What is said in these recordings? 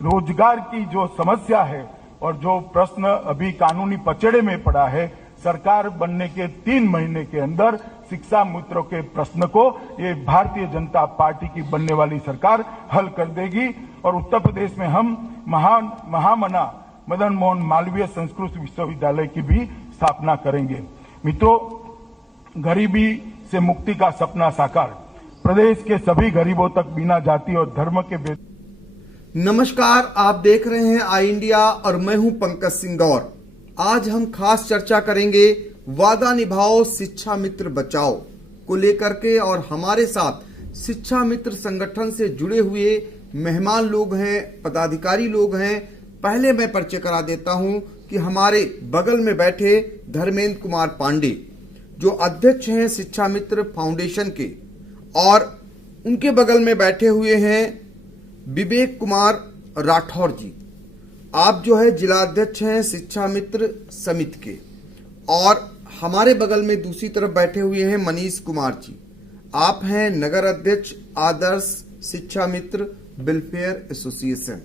रोजगार की जो समस्या है और जो प्रश्न अभी कानूनी पचड़े में पड़ा है, सरकार बनने के 3 महीने के अंदर शिक्षा मित्रों के प्रश्न को ये भारतीय जनता पार्टी की बनने वाली सरकार हल कर देगी। और उत्तर प्रदेश में हम महामना मदन मोहन मालवीय संस्कृत विश्वविद्यालय की भी स्थापना करेंगे। मित्रों, गरीबी से मुक्ति का सपना साकार, प्रदेश के सभी गरीबों तक बिना जाति और धर्म के नमस्कार, आप देख रहे हैं आई इंडिया और मैं हूं पंकज सिंह गौर। आज हम खास चर्चा करेंगे वादा निभाओ शिक्षा मित्र बचाओ को लेकर के, और हमारे साथ शिक्षा मित्र संगठन से जुड़े हुए मेहमान लोग हैं, पदाधिकारी लोग हैं। पहले मैं परिचय करा देता हूं कि हमारे बगल में बैठे धर्मेंद्र कुमार पांडे जो अध्यक्ष हैं शिक्षा मित्र फाउंडेशन के, और उनके बगल में बैठे हुए हैं विवेक कुमार राठौर जी, आप जो है जिला अध्यक्ष हैं शिक्षा मित्र समिति के, और हमारे बगल में दूसरी तरफ बैठे हुए हैं मनीष कुमार जी, आप हैं नगर अध्यक्ष आदर्श शिक्षा मित्र वेलफेयर एसोसिएशन।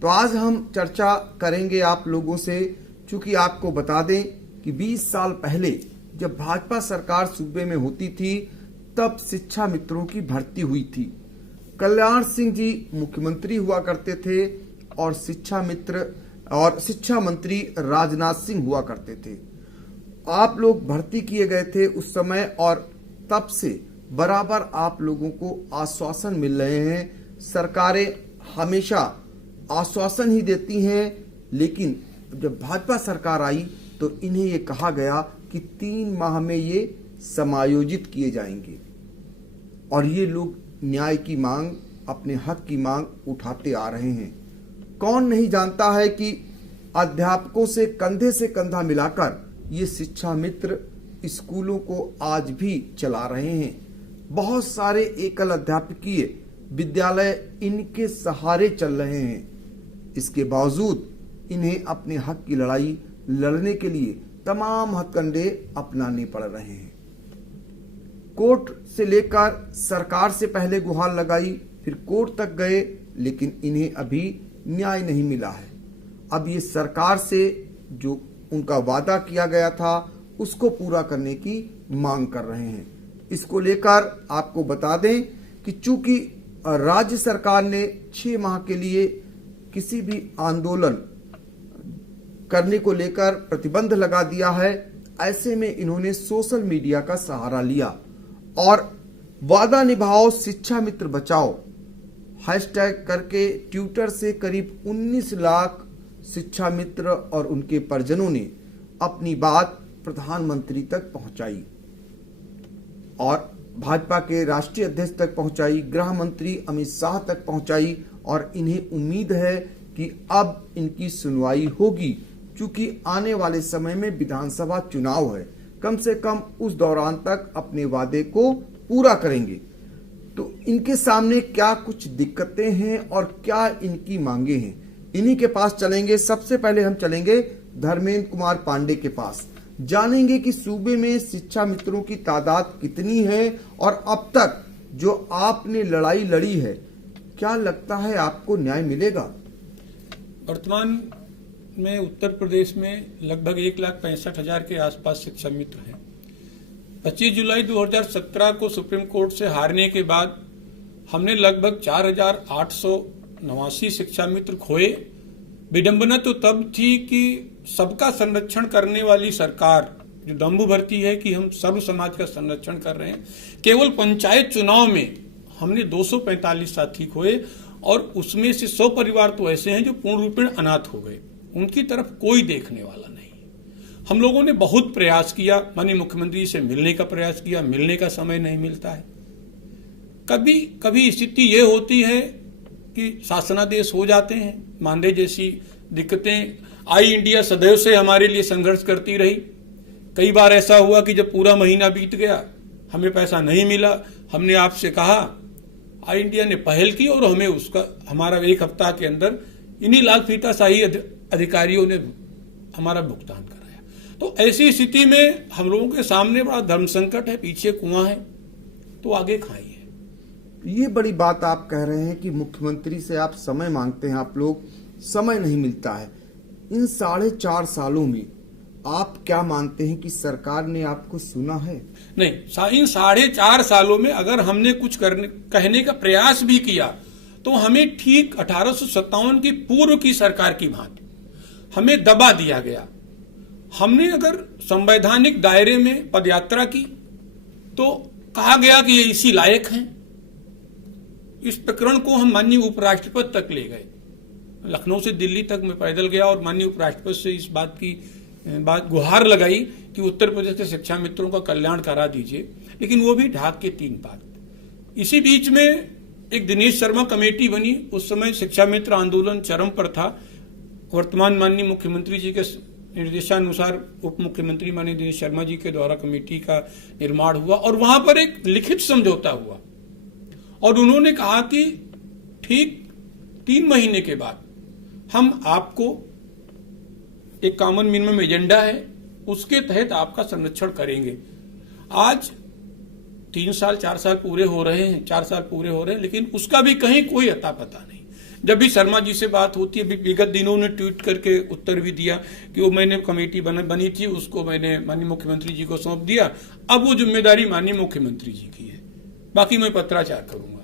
तो आज हम चर्चा करेंगे आप लोगों से, चूंकि आपको बता दें कि 20 साल पहले जब भाजपा सरकार सूबे में होती थी तब शिक्षा मित्रों की भर्ती हुई थी। कल्याण सिंह जी मुख्यमंत्री हुआ करते थे और शिक्षा मित्र और शिक्षा मंत्री राजनाथ सिंह हुआ करते थे। आप लोग भर्ती किए गए थे उस समय, और तब से बराबर आप लोगों को आश्वासन मिल रहे हैं। सरकारें हमेशा आश्वासन ही देती हैं, लेकिन जब भाजपा सरकार आई तो इन्हें ये कहा गया कि 3 माह में ये समायोजित किए जाएंगे, और ये लोग न्याय की मांग, अपने हक की मांग उठाते आ रहे हैं। कौन नहीं जानता है कि अध्यापकों से कंधा मिलाकर ये शिक्षा मित्र स्कूलों को आज भी चला रहे हैं। बहुत सारे एकल अध्यापकीय विद्यालय इनके सहारे चल रहे हैं। इसके बावजूद इन्हें अपने हक की लड़ाई लड़ने के लिए तमाम हथकंडे अपनाने पड़ रहे हैं। कोर्ट से लेकर सरकार से पहले गुहार लगाई, फिर कोर्ट तक गए, लेकिन इन्हें अभी न्याय नहीं मिला है। अब ये सरकार से जो उनका वादा किया गया था उसको पूरा करने की मांग कर रहे हैं। इसको लेकर आपको बता दें कि चूंकि राज्य सरकार ने 6 माह के लिए किसी भी आंदोलन करने को लेकर प्रतिबंध लगा दिया है, ऐसे में इन्होंने सोशल मीडिया का सहारा लिया और वादा निभाओ शिक्षा मित्र बचाओ हैशटैग करके ट्विटर से करीब 19 लाख शिक्षा मित्र और उनके परिजनों ने अपनी बात प्रधानमंत्री तक पहुंचाई और भाजपा के राष्ट्रीय अध्यक्ष तक पहुंचाई, गृह मंत्री अमित शाह तक पहुंचाई, और इन्हें उम्मीद है कि अब इनकी सुनवाई होगी। क्योंकि आने वाले समय में विधानसभा चुनाव है, कम से कम उस दौरान तक अपने वादे को पूरा करेंगे। तो इनके सामने क्या कुछ दिक्कतें हैं और क्या इनकी मांगे हैं, इन्हीं के पास चलेंगे। सबसे पहले हम चलेंगे धर्मेंद्र कुमार पांडे के पास, जानेंगे कि सूबे में शिक्षा मित्रों की तादाद कितनी है और अब तक जो आपने लड़ाई लड़ी है, क्या लगता है आपको न्याय मिलेगा? वर्तमान में उत्तर प्रदेश में लगभग 1,65,000 के आसपास शिक्षा मित्र हैं। 25 जुलाई 2017 को सुप्रीम कोर्ट से हारने के बाद हमने लगभग 4,889 शिक्षा मित्र खोए। विडंबना तो तब थी कि सबका संरक्षण करने वाली सरकार जो दम्भु भरती है कि हम सर्व समाज का संरक्षण कर रहे हैं, केवल पंचायत चुनाव में हमने 245 साथी खोए, और उसमें से 100 परिवार तो ऐसे हैं जो पूर्ण रूपेण अनाथ हो गए। उनकी तरफ कोई देखने वाला नहीं। हम लोगों ने बहुत प्रयास किया, माननीय मुख्यमंत्री से मिलने का प्रयास किया, मिलने का समय नहीं मिलता है। कभी कभी स्थिति ये होती है कि शासनादेश हो जाते हैं, मानदेय जैसी दिक्कतें। आई इंडिया सदैव से हमारे लिए संघर्ष करती रही। कई बार ऐसा हुआ कि जब पूरा महीना बीत गया, हमें पैसा नहीं मिला, हमने आपसे कहा, आई इंडिया ने पहल की और हमें उसका हमारा 1 हफ्ता के अंदर इन्हीं लाल फीताशाही अधिकारियों ने हमारा भुगतान कराया। तो ऐसी स्थिति में हम लोगों के सामने बड़ा धर्म संकट है, पीछे कुआं है, तो आगे खाई है। ये बड़ी बात आप कह रहे हैं कि मुख्यमंत्री से आप समय मांगते हैं, आप लोग समय नहीं मिलता है। इन 4.5 सालों में आप क्या मानते हैं कि सरकार ने आपको सुना है? नहीं, इन 4.5 सालों में अगर हमने कुछ कहने का प्रयास भी किया तो हमें ठीक 1857 की पूर्व की सरकार की भांति हमें दबा दिया गया। हमने अगर संवैधानिक दायरे में पदयात्रा की तो कहा गया कि ये इसी लायक हैं। इस प्रकरण को हम माननीय उपराष्ट्रपति तक ले गए। लखनऊ से दिल्ली तक मैं पैदल गया और माननीय उपराष्ट्रपति से इस बात गुहार लगाई कि उत्तर प्रदेश के शिक्षा मित्रों का कल्याण करा दीजिए, लेकिन वो भी ढाक के 3 बात। इसी बीच में एक दिनेश शर्मा कमेटी बनी। उस समय शिक्षा मित्र आंदोलन चरम पर था। वर्तमान माननीय मुख्यमंत्री जी के निर्देशानुसार उप मुख्यमंत्री माननीय दिनेश शर्मा जी के द्वारा कमेटी का निर्माण हुआ और वहां पर एक लिखित समझौता हुआ और उन्होंने कहा कि ठीक 3 महीने के बाद हम आपको एक कॉमन मिनिमम एजेंडा है, उसके तहत आपका संरक्षण करेंगे। आज 3 साल 4 साल पूरे हो रहे हैं, 4 साल पूरे हो रहे हैं, लेकिन उसका भी कहीं कोई अता पता नहीं। जब भी शर्मा जी से बात होती है, विगत दिनों ने ट्वीट करके उत्तर भी दिया कि वो मैंने कमेटी बनी थी, उसको मैंने माननीय मुख्यमंत्री जी को सौंप दिया, अब वो जिम्मेदारी माननीय मुख्यमंत्री जी की है, बाकी मैं पत्राचार करूंगा।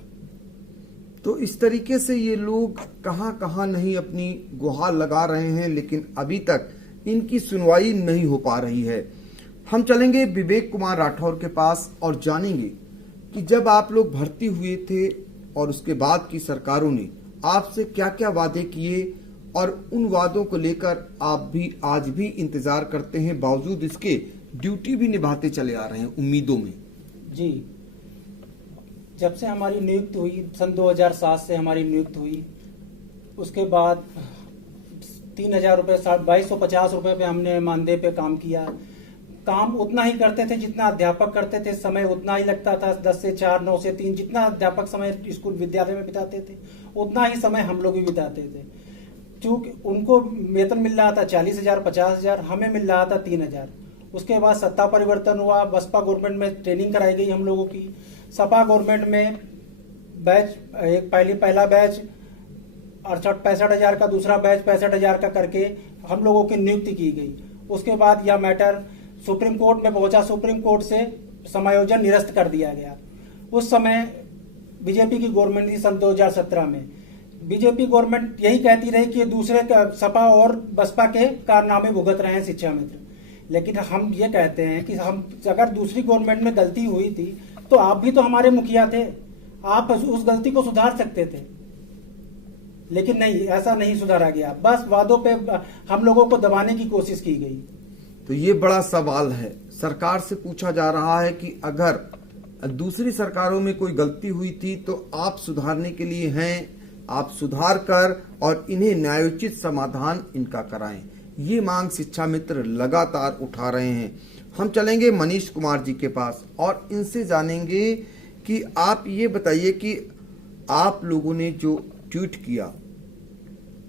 तो इस तरीके से ये लोग कहां नहीं अपनी गुहार लगा रहे हैं, लेकिन अभी तक इनकी सुनवाई नहीं हो पा रही है। हम चलेंगे विवेक कुमार राठौर के पास और जानेंगे कि जब आप लोग भर्ती हुए थे और उसके बाद की सरकारों ने आपसे क्या क्या वादे किए और उन वादों को लेकर आप भी आज भी इंतजार करते हैं, बावजूद इसके ड्यूटी भी निभाते चले आ रहे हैं उम्मीदों में। जी, जब से हमारी नियुक्ति हुई, सन 2007 से हमारी नियुक्ति हुई, उसके बाद 3,000 रुपये 2250 रुपये पे हमने मानदेय पे काम किया। काम उतना ही करते थे जितना अध्यापक करते थे, समय उतना ही लगता था, 10 से 4, 9 से 3, जितना अध्यापक समय स्कूल विद्यालय में बिताते थे उतना ही समय हम लोग भी बिताते थे। चूंकि उनको वेतन मिल रहा था 40,000 50,000, हमें मिल रहा था 3,000। उसके बाद सत्ता परिवर्तन हुआ, बसपा गवर्नमेंट में ट्रेनिंग कराई गई हम लोगों की। सपा गवर्नमेंट में बैच पहला बैच 65,000 का, दूसरा बैच 65,000 का करके हम लोगों की नियुक्ति की गई। उसके बाद यह मैटर सुप्रीम कोर्ट में पहुंचा, सुप्रीम कोर्ट से समायोजन निरस्त कर दिया गया। उस समय बीजेपी की गवर्नमेंट थी सन 2017 में। बीजेपी गवर्नमेंट यही कहती रही कि दूसरे सपा और बसपा के कारनामे भुगत रहे हैं शिक्षा मित्र, लेकिन हम ये कहते हैं कि हम अगर दूसरी गवर्नमेंट में गलती हुई थी तो आप भी तो हमारे मुखिया थे, आप उस गलती को सुधार सकते थे, लेकिन नहीं, ऐसा नहीं सुधारा गया। बस वादों पे हम लोगों को दबाने की कोशिश की गई। तो ये बड़ा सवाल है, सरकार से पूछा जा रहा है कि अगर दूसरी सरकारों में कोई गलती हुई थी तो आप सुधारने के लिए हैं, आप सुधार कर और इन्हें न्यायोचित समाधान इनका कराएं। ये मांग शिक्षा मित्र लगातार उठा रहे हैं। हम चलेंगे मनीष कुमार जी के पास और इनसे जानेंगे कि आप ये बताइए कि आप लोगों ने जो ट्वीट किया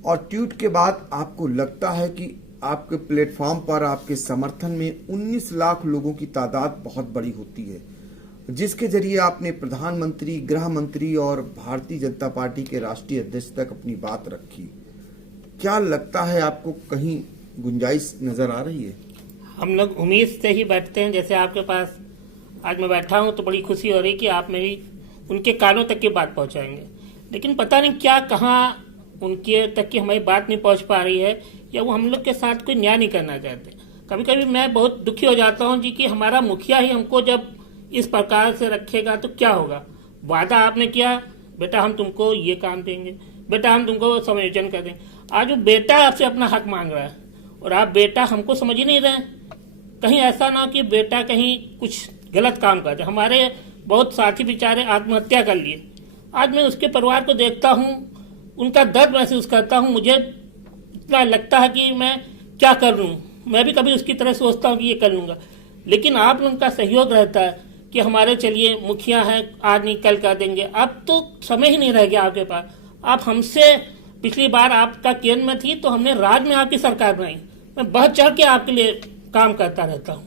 और ट्वीट के बाद आपको लगता है कि आपके प्लेटफॉर्म पर आपके समर्थन में 19 लाख लोगों की तादाद बहुत बड़ी होती है, जिसके जरिए आपने प्रधानमंत्री, गृह मंत्री और भारतीय जनता पार्टी के राष्ट्रीय अध्यक्ष तक अपनी बात रखी। क्या लगता है आपको कहीं गुंजाइश नजर आ रही है? हम लोग उम्मीद से ही बैठते हैं। जैसे आपके पास आज मैं बैठा हूं तो बड़ी खुशी हो रही कि आप मेरी उनके कानों तक की बात पहुंचाएंगे, लेकिन पता नहीं क्या कहाँ उनके तक की हमारी बात नहीं पहुंच पा रही है, या वो हम लोग के साथ कोई न्याय नहीं करना चाहते। कभी कभी मैं बहुत दुखी हो जाता हूं जी कि हमारा मुखिया ही हमको जब इस प्रकार से रखेगा तो क्या होगा। वादा आपने किया, बेटा हम तुमको ये काम देंगे, बेटा हम तुमको समायोजन कर देंगे। आज वो बेटा आपसे अपना हक मांग रहा है और आप बेटा हमको समझ ही नहीं रहे। कहीं ऐसा ना हो कि बेटा कहीं कुछ गलत काम कर दे। हमारे बहुत साथी बेचारे आत्महत्या कर लिए। आज मैं उसके परिवार को देखता हूँ, उनका दर्द महसूस करता हूँ। मुझे इतना लगता है कि मैं क्या कर लूँ। मैं भी कभी उसकी तरह सोचता हूँ कि ये कर लूँगा, लेकिन आप लोगों का सहयोग रहता है कि हमारे चलिए मुखिया हैं, आज नहीं कल कर देंगे। अब तो समय ही नहीं रह गया आपके पास। आप हमसे पिछली बार आपका केंद्र में थी तो हमने राज्य में आपकी सरकार बनाई। मैं बहुत चढ़ के आपके लिए काम करता रहता हूँ,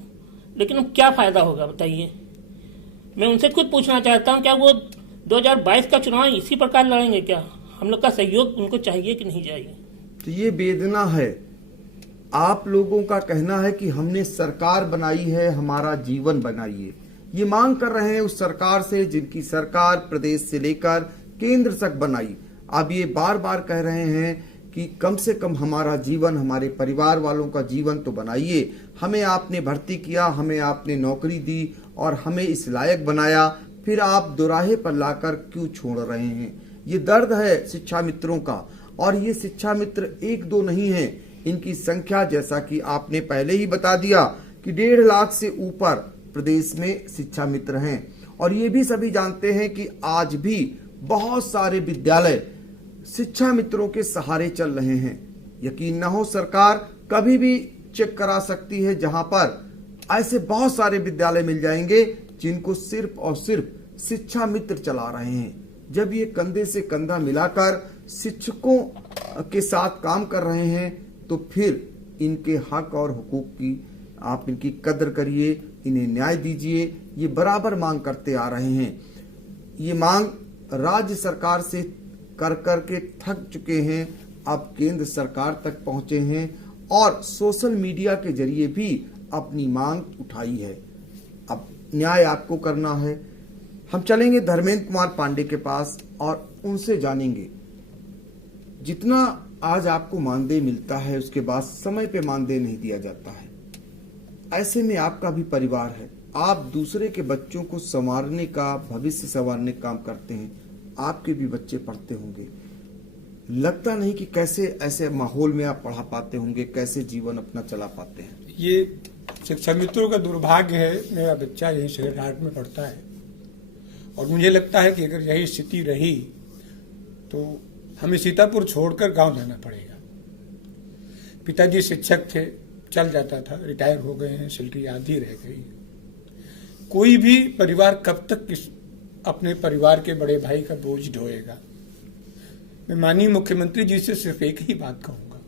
लेकिन अब क्या फायदा होगा बताइए। मैं उनसे खुद पूछना चाहता हूँ, क्या वो 2022 का चुनाव इसी प्रकार लड़ेंगे क्या? हम लोग का सहयोग उनको चाहिए कि नहीं चाहिए? तो ये वेदना है। आप लोगों का कहना है कि हमने सरकार बनाई है, हमारा जीवन बनाइए। ये मांग कर रहे हैं उस सरकार से जिनकी सरकार प्रदेश से लेकर केंद्र तक बनाई। अब ये बार बार कह रहे हैं कि कम से कम हमारा जीवन, हमारे परिवार वालों का जीवन तो बनाइए। हमें आपने भर्ती किया, हमें आपने नौकरी दी और हमें इस लायक बनाया, फिर आप दोराहे पर लाकर क्यों छोड़ रहे हैं? ये दर्द है शिक्षा मित्रों का। और ये शिक्षा मित्र एक दो नहीं है, इनकी संख्या जैसा कि आपने पहले ही बता दिया कि 1.5 लाख से ऊपर प्रदेश में शिक्षा मित्र हैं। और ये भी सभी जानते हैं कि आज भी बहुत सारे विद्यालय शिक्षा मित्रों के सहारे चल रहे हैं। यकीन न हो, सरकार कभी भी चेक करा सकती है, जहां पर ऐसे बहुत सारे विद्यालय मिल जाएंगे जिनको सिर्फ और सिर्फ शिक्षा मित्र चला रहे हैं। जब ये कंधे से कंधा मिलाकर शिक्षकों के साथ काम कर रहे हैं तो फिर इनके हक और हुकूक की आप इनकी कदर करिए, इन्हें न्याय दीजिए। ये बराबर मांग करते आ रहे हैं। ये मांग राज्य सरकार से कर कर के थक चुके हैं, अब केंद्र सरकार तक पहुंचे हैं और सोशल मीडिया के जरिए भी अपनी मांग उठाई है। अब न्याय आपको करना है। हम चलेंगे धर्मेंद्र कुमार पांडे के पास और उनसे जानेंगे, जितना आज आपको मानदेय मिलता है उसके बाद समय पे मानदेय नहीं दिया जाता है। ऐसे में आपका भी परिवार है, आप दूसरे के बच्चों को संवारने का, भविष्य संवारने का काम करते हैं। आपके भी बच्चे पढ़ते होंगे, लगता नहीं कि कैसे ऐसे माहौल में आप पढ़ा पाते होंगे, कैसे जीवन अपना चला पाते हैं। ये शिक्षा मित्रों का दुर्भाग्य है। मेरा बच्चा यही सेक्रेट हार्ट में पढ़ता है और मुझे लगता है कि अगर यही स्थिति रही तो हमें सीतापुर छोड़कर गांव जाना पड़ेगा। पिताजी शिक्षक थे, चल जाता था, रिटायर हो गए हैं, सैलरी आधी रह गई। कोई भी परिवार कब तक अपने परिवार के बड़े भाई का बोझ ढोएगा? मैं माननीय मुख्यमंत्री जी से सिर्फ एक ही बात कहूंगा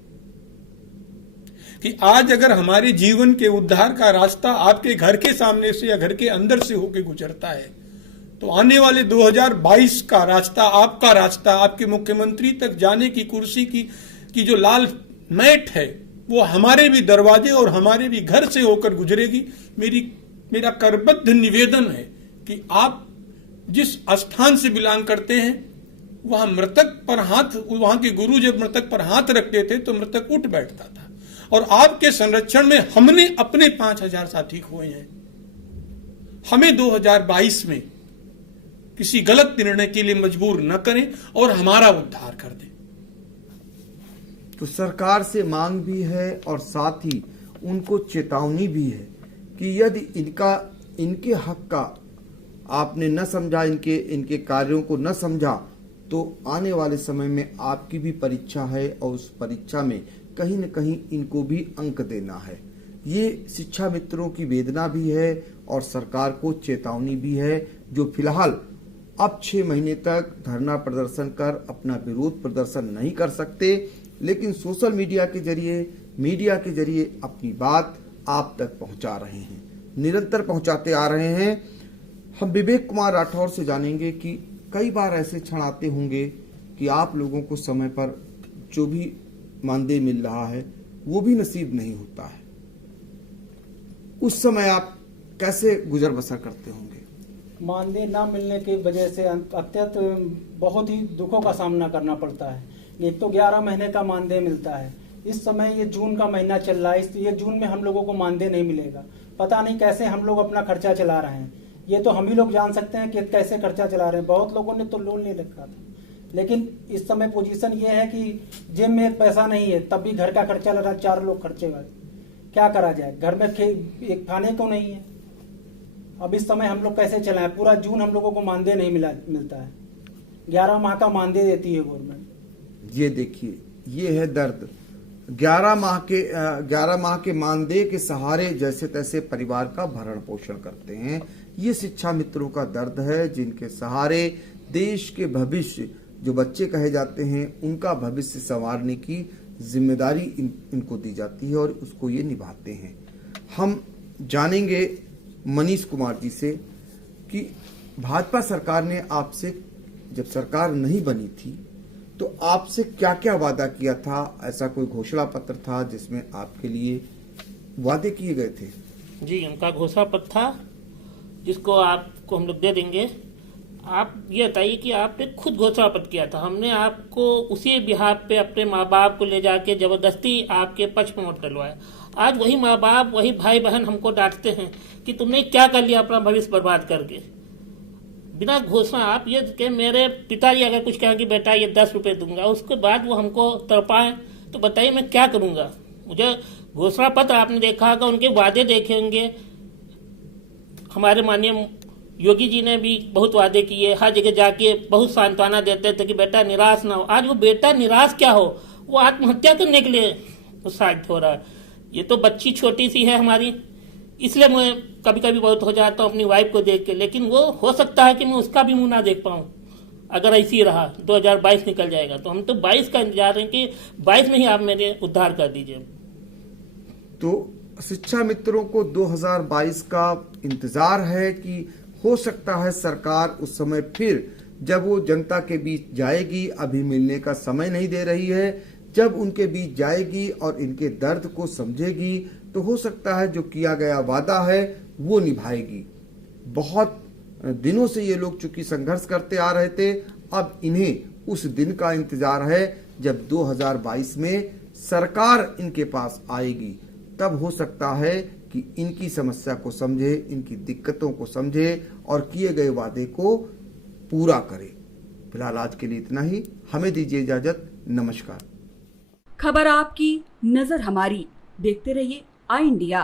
कि आज अगर हमारे जीवन के उद्धार का रास्ता आपके घर के सामने से या घर के अंदर से होकर गुजरता है तो आने वाले 2022 का रास्ता, आपका रास्ता, आपके मुख्यमंत्री तक जाने की कुर्सी की जो लाल मैट है वो हमारे भी दरवाजे और हमारे भी घर से होकर गुजरेगी। मेरा करबद्ध निवेदन है कि आप जिस स्थान से बिलोंग करते हैं वहां मृतक पर हाथ, वहां के गुरु जब मृतक पर हाथ रखते थे तो मृतक उठ बैठता था। और आपके संरक्षण में हमने अपने 5000 साथी खोए हैं। हमें 2022 में किसी गलत निर्णय के लिए मजबूर न करें और हमारा उद्धार कर दें। तो सरकार से मांग भी है और साथ ही उनको चेतावनी भी है कि यदि इनके हक का आपने न समझा, इनके कार्यों को न समझा तो आने वाले समय में आपकी भी परीक्षा है और उस परीक्षा में कहीं न कहीं इनको भी अंक देना है। ये शिक्षा मित्रों की वेदना भी है और सरकार को चेतावनी भी है, जो फिलहाल अब 6 महीने तक धरना प्रदर्शन कर अपना विरोध प्रदर्शन नहीं कर सकते, लेकिन सोशल मीडिया के जरिए अपनी बात आप तक पहुंचा रहे हैं, निरंतर पहुंचाते आ रहे हैं। हम विवेक कुमार राठौर से जानेंगे कि कई बार ऐसे क्षण आते होंगे कि आप लोगों को समय पर जो भी मानदेय मिल रहा है वो भी नसीब नहीं होता है। उस समय आप कैसे गुजर बसर करते होंगे? मानदेय ना मिलने की वजह से अत्यंत बहुत ही दुखों का सामना करना पड़ता है। एक तो 11 महीने का मानदेय मिलता है, इस समय ये जून का महीना चल रहा है, ये जून में हम लोगों को मानदेय नहीं मिलेगा। पता नहीं कैसे हम लोग अपना खर्चा चला रहे हैं, ये तो हम ही लोग जान सकते हैं कि कैसे खर्चा चला रहे हैं। बहुत लोगों ने तो लोन ले रखा था, लेकिन इस समय पोजीशन ये है कि जेब में एक पैसा नहीं है, तब भी घर का खर्चा लगा, 4 लोग खर्चे वाले, क्या करा जाए? घर में एक खाने को नहीं है। अब इस समय हम लोग कैसे चलाएं? पूरा जून हम लोगों को मानदेय नहीं मिलता है। 11 माह का मानदेय देती है गवर्नमेंट। ये देखिए, ये है दर्द। 11 माह के मानदेय के सहारे जैसे तैसे परिवार का भरण पोषण करते हैं। ये शिक्षा मित्रों का दर्द है, जिनके सहारे देश के भविष्य, जो बच्चे कहे जाते हैं, उनका भविष्य संवारने की जिम्मेदारी इनको दी जाती है और उसको ये निभाते हैं। हम जानेंगे मनीष कुमार जी से कि भाजपा सरकार ने आपसे जब सरकार नहीं बनी थी तो आपसे क्या क्या वादा किया था? ऐसा कोई घोषणा पत्र था जिसमें आपके लिए वादे किए गए थे? जी, उनका घोषणा पत्र था जिसको आपको हम लोग दे देंगे। आप ये बताइए कि आपने खुद घोषणा पत्र किया था, हमने आपको उसी बिहार पे अपने माँ बाप को ले जाके जबरदस्ती आपके पक्ष में वोट डलवाया। आज वही माँ बाप, वही भाई बहन हमको डांटते हैं कि तुमने क्या कर लिया अपना भविष्य बर्बाद करके। बिना घोषणा आप ये कि मेरे पिताजी अगर कुछ कहें कि बेटा ये 10 रुपये दूंगा, उसके बाद वो हमको तड़पाएं, तो बताइए मैं क्या करूंगा? मुझे घोषणा पत्र आपने देखा होगा, उनके वादे देखे होंगे। हमारे माननीय योगी जी ने भी बहुत वादे किए, हर जगह जाके बहुत सांत्वना देते थे कि बेटा निराश ना हो। आज वो बेटा निराश क्या हो, वो आत्महत्या करने के लिए उत्साहित हो रहा है। ये तो बच्ची छोटी सी है हमारी, इसलिए मैं कभी कभी बहुत हो जाता हूँ अपनी वाइफ को देख के, लेकिन वो हो सकता है कि मैं उसका भी मुंह ना देख पाऊँ अगर ऐसे ही रहा। 2022 निकल जाएगा तो हम तो 22 का इंतजार हैं कि 22 में ही आप मेरे उद्धार कर दीजिए। तो शिक्षा मित्रों को 2022 का इंतजार है कि हो सकता है सरकार उस समय फिर जब वो जनता के बीच जाएगी, अभी मिलने का समय नहीं दे रही है, जब उनके बीच जाएगी और इनके दर्द को समझेगी तो हो सकता है जो किया गया वादा है वो निभाएगी। बहुत दिनों से ये लोग चूंकि संघर्ष करते आ रहे थे, अब इन्हें उस दिन का इंतजार है जब 2022 में सरकार इनके पास आएगी। तब हो सकता है कि इनकी समस्या को समझे, इनकी दिक्कतों को समझे और किए गए वादे को पूरा करे। फिलहाल आज के लिए इतना ही, हमें दीजिए इजाजत। नमस्कार। खबर आपकी, नजर हमारी। देखते रहिए आई इंडिया।